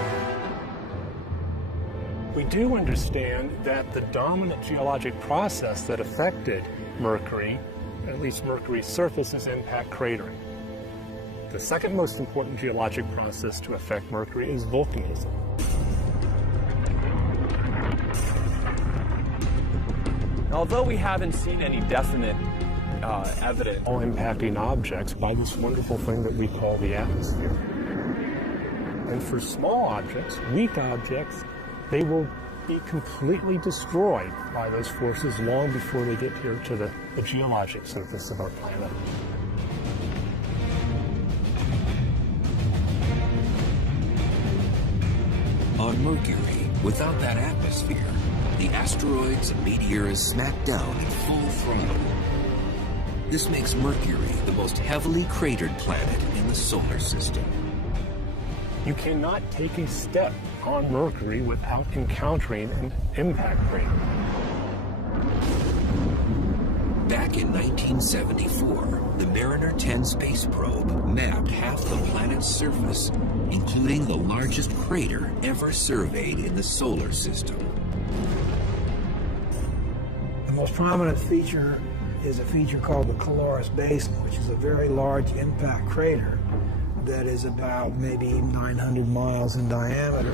We do understand that the dominant geologic process that affected Mercury, at least Mercury's surface, is impact cratering. The second most important geologic process to affect Mercury is volcanism. Although we haven't seen any definite evidence, All impacting objects by this wonderful thing that we call the atmosphere. And for small objects, weak objects, they will be completely destroyed by those forces long before they get here to the geologic surface of our planet. On Mercury, without that atmosphere, the asteroids and meteors smack down at full throttle. This makes Mercury the most heavily cratered planet in the solar system. You cannot take a step on Mercury without encountering an impact crater. Back in 1974, the Mariner 10 space probe mapped half the planet's surface, including the largest crater ever surveyed in the solar system. The most prominent feature is a feature called the Caloris Basin, which is a very large impact crater that is about maybe 900 miles in diameter.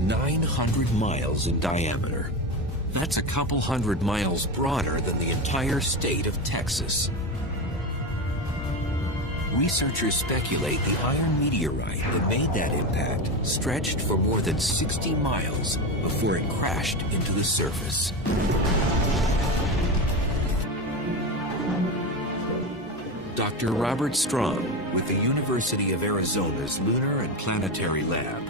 900 miles in diameter. That's a couple hundred miles broader than the entire state of Texas. Researchers speculate the iron meteorite that made that impact stretched for more than 60 miles before it crashed into the surface. Dr. Robert Strong, with the University of Arizona's Lunar and Planetary Lab,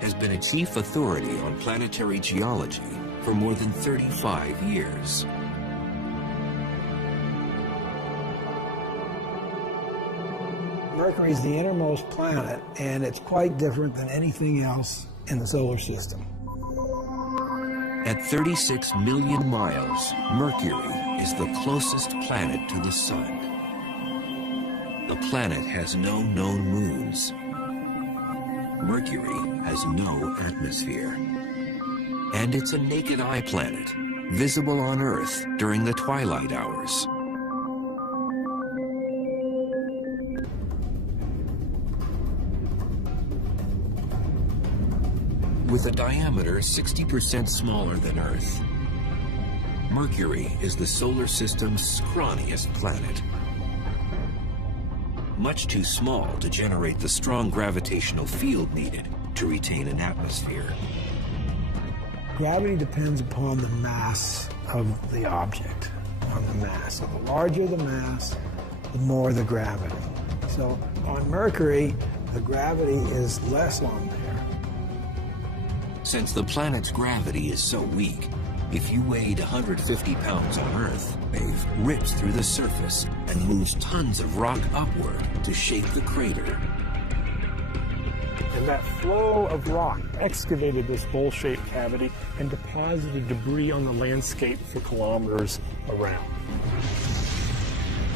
has been a chief authority on planetary geology for more than 35 years. Mercury is the innermost planet, and it's quite different than anything else in the solar system. At 36 million miles, Mercury is the closest planet to the Sun. The planet has no known moons. Mercury has no atmosphere. And it's a naked eye planet, visible on Earth during the twilight hours. With a diameter 60% smaller than Earth, Mercury is the solar system's scrawniest planet. Much too small to generate the strong gravitational field needed to retain an atmosphere. Gravity depends upon the mass of the object, on the mass. So the larger the mass, the more the gravity. So on Mercury, the gravity is less on there. Since the planet's gravity is so weak, if you weighed 150 pounds on Earth, wave rips through the surface and moves tons of rock upward to shape the crater. And that flow of rock excavated this bowl-shaped cavity and deposited debris on the landscape for kilometers around.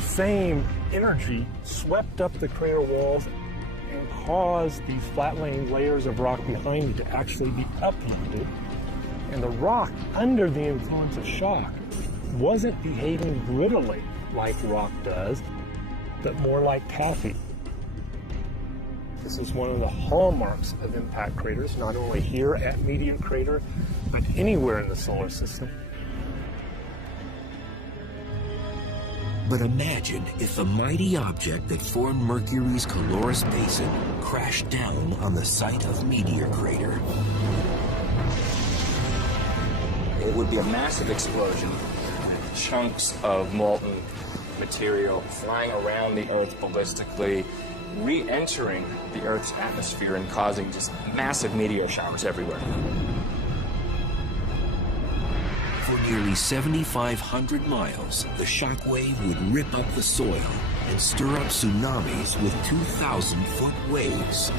Same energy swept up the crater walls and caused these flat-laying layers of rock behind it to actually be uplifted. And the rock, under the influence of shock, wasn't behaving grittily like rock does, but more like taffy. This is one of the hallmarks of impact craters, not only here at Meteor Crater, but anywhere in the solar system. But imagine if the mighty object that formed Mercury's Calorus Basin crashed down on the site of Meteor Crater. It would be a massive explosion. Chunks of molten material flying around the Earth ballistically, re-entering the Earth's atmosphere and causing just massive meteor showers everywhere. For nearly 7,500 miles, the shockwave would rip up the soil and stir up tsunamis with 2,000-foot waves.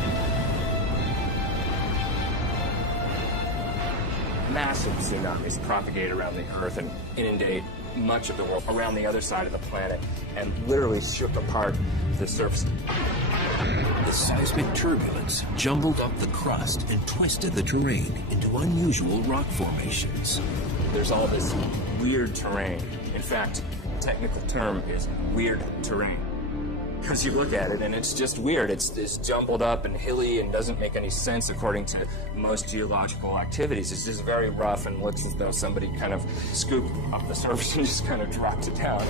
Massive tsunamis propagate around the Earth and inundate much of the world around the other side of the planet and literally shook apart the surface. The seismic turbulence jumbled up the crust and twisted the terrain into unusual rock formations. There's all this weird terrain. In fact, the technical term is weird terrain. Because you look at it and it's just weird. It's jumbled up and hilly and doesn't make any sense according to most geological activities. It's just very rough and looks as though somebody kind of scooped up the surface and just kind of dropped it down.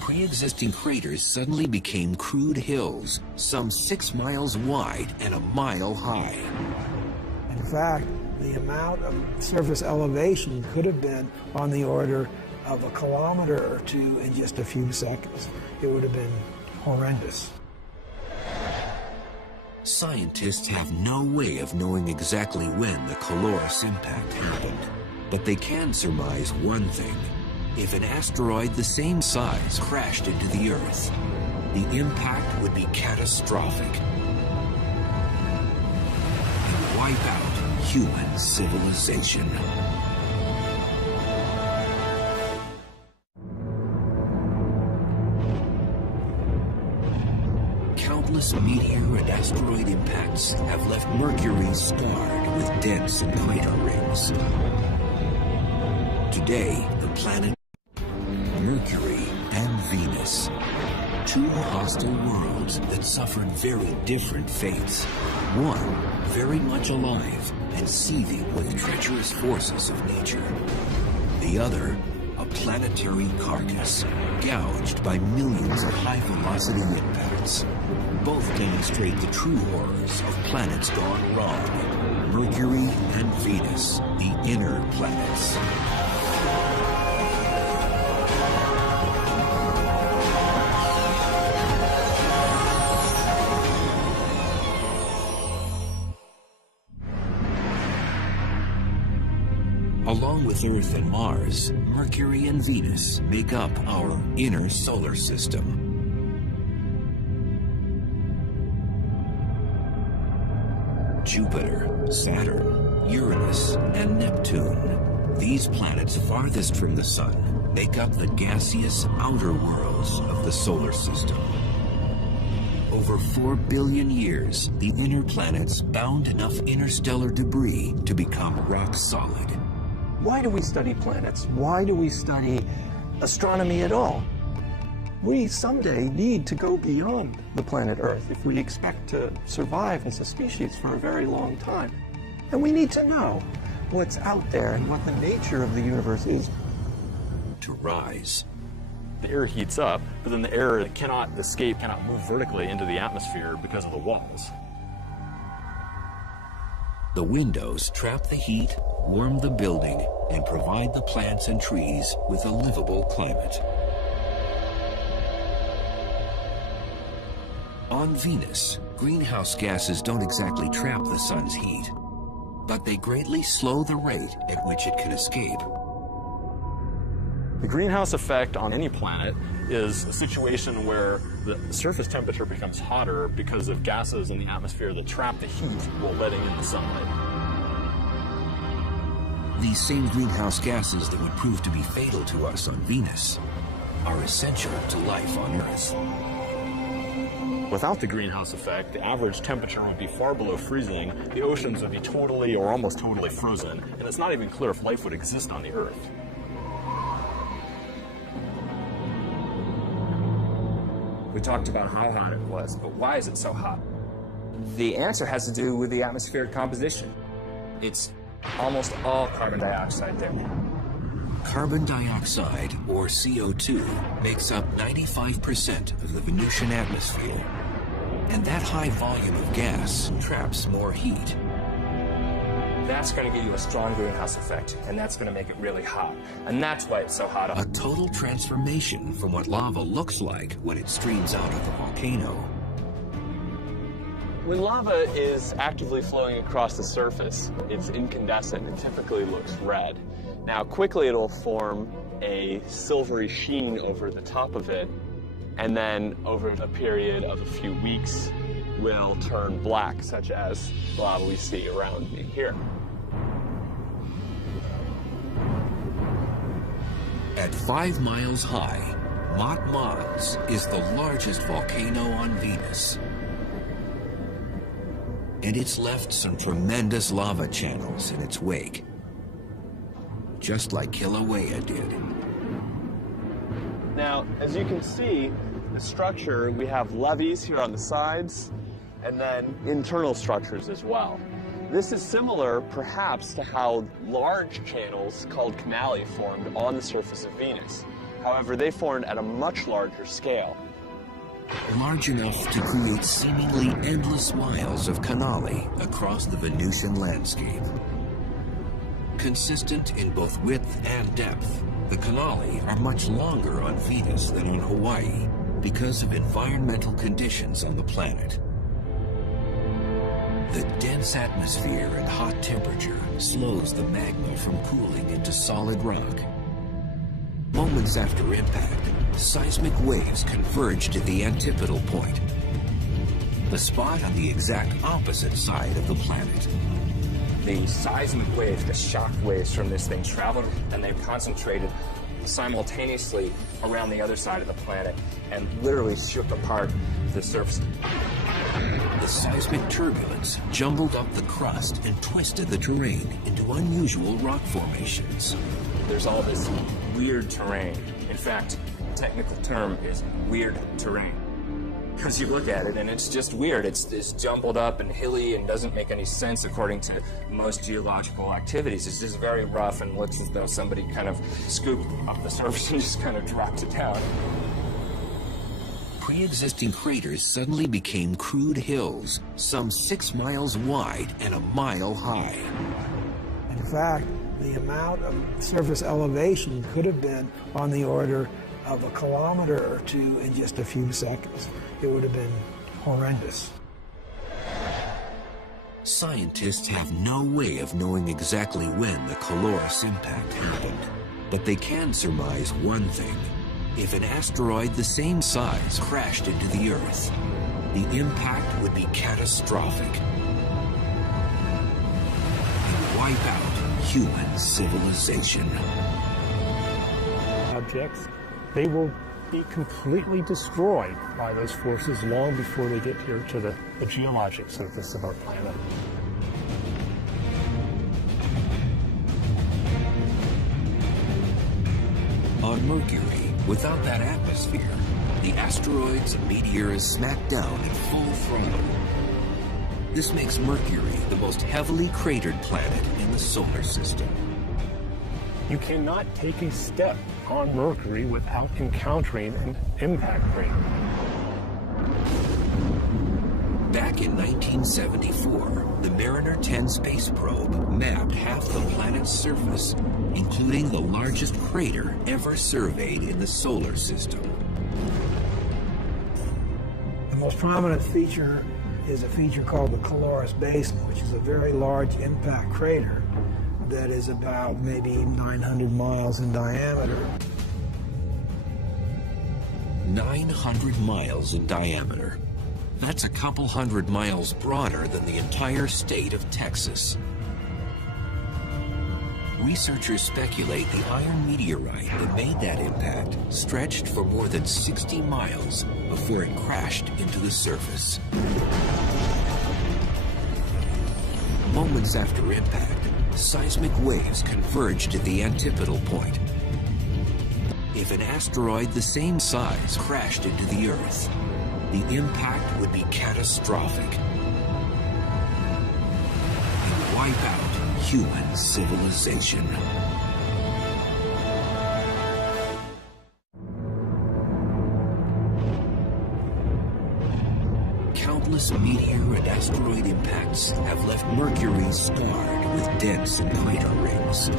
Pre-existing craters suddenly became crude hills, some 6 miles wide and a mile high. In fact, the amount of surface elevation could have been on the order of a kilometer or two in just a few seconds. It would have been horrendous. Scientists have no way of knowing exactly when the Calorus impact happened, but they can surmise one thing. If an asteroid the same size crashed into the Earth, the impact would be catastrophic and wipe out human civilization. Countless meteor and asteroid impacts have left Mercury starred with dents and crater rings. Today, the planet Mercury and Venus, two hostile worlds that suffered very different fates. One, very much alive and seething with treacherous forces of nature. The other, a planetary carcass, gouged by millions of high-velocity impacts. Both demonstrate the true horrors of planets gone wrong. Mercury and Venus, the inner planets. Along with Earth and Mars, Mercury and Venus make up our inner solar system. Jupiter, Saturn, Uranus, and Neptune. These planets farthest from the Sun make up the gaseous outer worlds of the solar system. Over 4 billion years, the inner planets bound enough interstellar debris to become rock solid. Why do we study planets? Why do we study astronomy at all? We someday need to go beyond the planet Earth if we expect to survive as a species for a very long time. And we need to know what's out there and what the nature of the universe is. To rise. The air heats up, but then the air cannot escape, cannot move vertically into the atmosphere because of the walls. The windows trap the heat, warm the building, and provide the plants and trees with a livable climate. On Venus, greenhouse gases don't exactly trap the sun's heat, but they greatly slow the rate at which it can escape. The greenhouse effect on any planet is a situation where the surface temperature becomes hotter because of gases in the atmosphere that trap the heat while letting in the sunlight. These same greenhouse gases that would prove to be fatal to us on Venus are essential to life on Earth. Without the greenhouse effect, the average temperature would be far below freezing, the oceans would be totally or almost totally frozen, and it's not even clear if life would exist on the Earth. We talked about how hot it was, but why is it so hot? The answer has to do with the atmospheric composition. It's almost all carbon dioxide there. Carbon dioxide, or CO2, makes up 95% of the Venusian atmosphere. And that high volume of gas traps more heat. That's going to give you a strong greenhouse effect, and that's going to make it really hot. And that's why it's so hot. A total transformation from what lava looks like when it streams out of the volcano. When lava is actively flowing across the surface, it's incandescent and typically looks red. Now, quickly it'll form a silvery sheen over the top of it, and then over a period of a few weeks will turn black, such as the lava we see around me here. At 5 miles high, Mont Mons is the largest volcano on Venus. And it's left some tremendous lava channels in its wake, just like Kilauea did. Now, as you can see, the structure, we have levees here on the sides, and then internal structures as well. This is similar, perhaps, to how large channels called canali formed on the surface of Venus. However, they formed at a much larger scale. Large enough to create seemingly endless miles of canali across the Venusian landscape. Consistent in both width and depth, the canali are much longer on Venus than on Hawaii because of environmental conditions on the planet. The dense atmosphere and hot temperature slows the magma from cooling into solid rock. Moments after impact, seismic waves converge to the antipodal point, the spot on the exact opposite side of the planet. The seismic waves, the shock waves from this thing traveled, and they've concentrated simultaneously around the other side of the planet and literally shook apart the surface. The seismic turbulence jumbled up the crust and twisted the terrain into unusual rock formations. There's all this weird terrain. In fact, the technical term is weird terrain. Because you look at it and it's just weird. It's jumbled up and hilly and doesn't make any sense according to most geological activities. It's just very rough and looks as though somebody kind of scooped up the surface and just kind of dropped it down. Pre-existing craters suddenly became crude hills, some 6 miles wide and a mile high. In fact, the amount of surface elevation could have been on the order of a kilometer or two in just a few seconds. It would have been horrendous. Scientists have no way of knowing exactly when the calorous impact happened, but they can surmise one thing. If an asteroid the same size crashed into the Earth, the impact would be catastrophic. wipe out human civilization. Objects, they will be completely destroyed by those forces long before they get here to the geologic surface of our planet. On Mercury, without that atmosphere, the asteroids and meteors smack down at full throttle. This makes Mercury the most heavily cratered planet in the solar system. You cannot take a step on Mercury without encountering an impact crater. Back in 1974, the Mariner 10 space probe mapped half the planet's surface, including the largest crater ever surveyed in the solar system. The most prominent feature is a feature called the Caloris Basin, which is a very large impact crater that is about maybe 900 miles in diameter. 900 miles in diameter. That's a couple hundred miles broader than the entire state of Texas. Researchers speculate the iron meteorite that made that impact stretched for more than 60 miles before it crashed into the surface. Moments after impact, seismic waves converged at the antipodal point. If an asteroid the same size crashed into the Earth, the impact would be catastrophic and wipe out human civilization. Countless meteor and asteroid impacts have left Mercury scarred with dents and crater rings.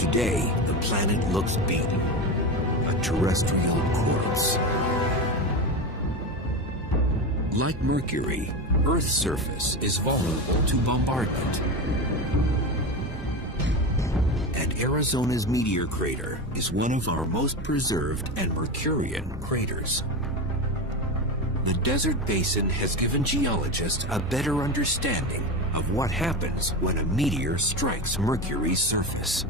Today, the planet looks beaten, a terrestrial corpse. Like Mercury, Earth's surface is vulnerable to bombardment. And Arizona's meteor crater is one of our most preserved and Mercurian craters. The desert basin has given geologists a better understanding of what happens when a meteor strikes Mercury's surface.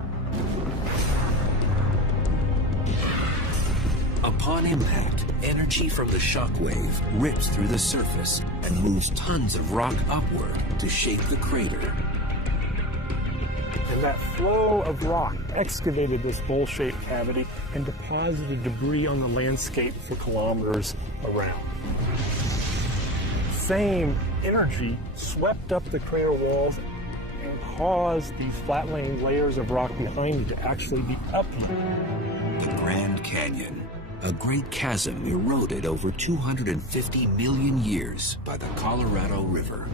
Upon impact, energy from the shockwave rips through the surface and moves tons of rock upward to shape the crater. And that flow of rock excavated this bowl-shaped cavity and deposited debris on the landscape for kilometers around. Same energy swept up the crater walls and caused these flat-laying layers of rock behind it to actually be uplifted. The Grand Canyon, a great chasm eroded over 250 million years by the Colorado River.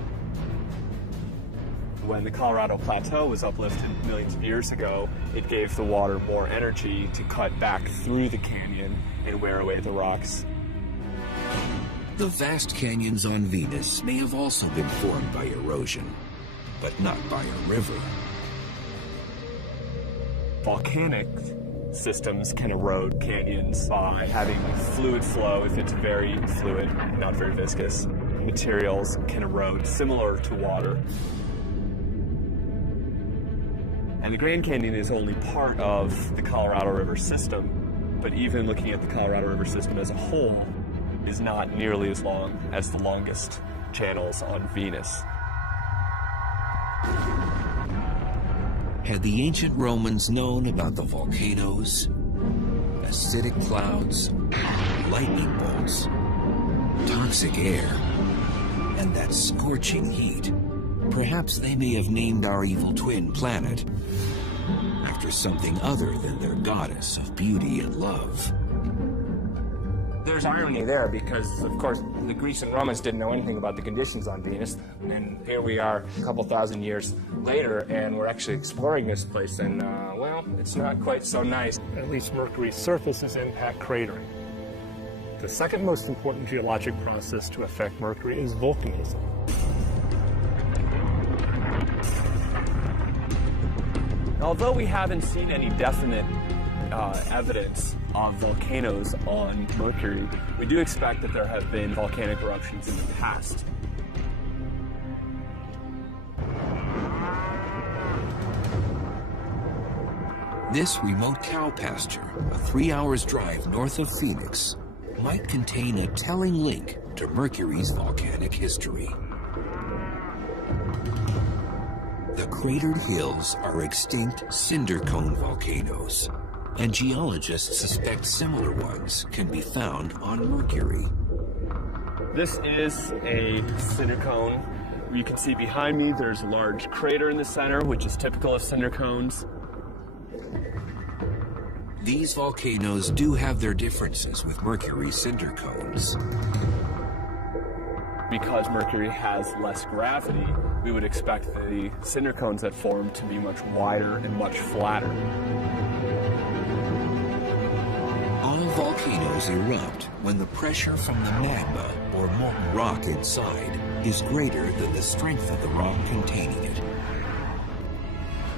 When the Colorado Plateau was uplifted millions of years ago, it gave the water more energy to cut back through the canyon and wear away the rocks. The vast canyons on Venus may have also been formed by erosion, but not by a river. Volcanic systems can erode canyons by having fluid flow if it's very fluid, not very viscous. Materials can erode similar to water. And the Grand Canyon is only part of the Colorado River system, but even looking at the Colorado River system as a whole is not nearly as long as the longest channels on Venus. Had the ancient Romans known about the volcanoes, acidic clouds, lightning bolts, toxic air, and that scorching heat, perhaps they may have named our evil twin planet after something other than their goddess of beauty and love. There's irony there because, of course, the Greeks and Romans didn't know anything about the conditions on Venus, and here we are a couple thousand years later, and we're actually exploring this place, and, well, it's not quite so nice. At least Mercury's surface is impact cratering. The second most important geologic process to affect Mercury is volcanism. Although we haven't seen any definite evidence of volcanoes on Mercury, we do expect that there have been volcanic eruptions in the past. This remote cow pasture, a 3 hours drive north of Phoenix, might contain a telling link to Mercury's volcanic history. The cratered hills are extinct cinder cone volcanoes, and geologists suspect similar ones can be found on Mercury. This is a cinder cone. You can see behind me there's a large crater in the center, which is typical of cinder cones. These volcanoes do have their differences with Mercury's cinder cones. Because Mercury has less gravity, we would expect the cinder cones that form to be much wider and much flatter. All volcanoes erupt when the pressure from the magma or molten rock inside is greater than the strength of the rock containing it.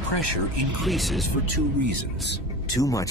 Pressure increases for two reasons. Too much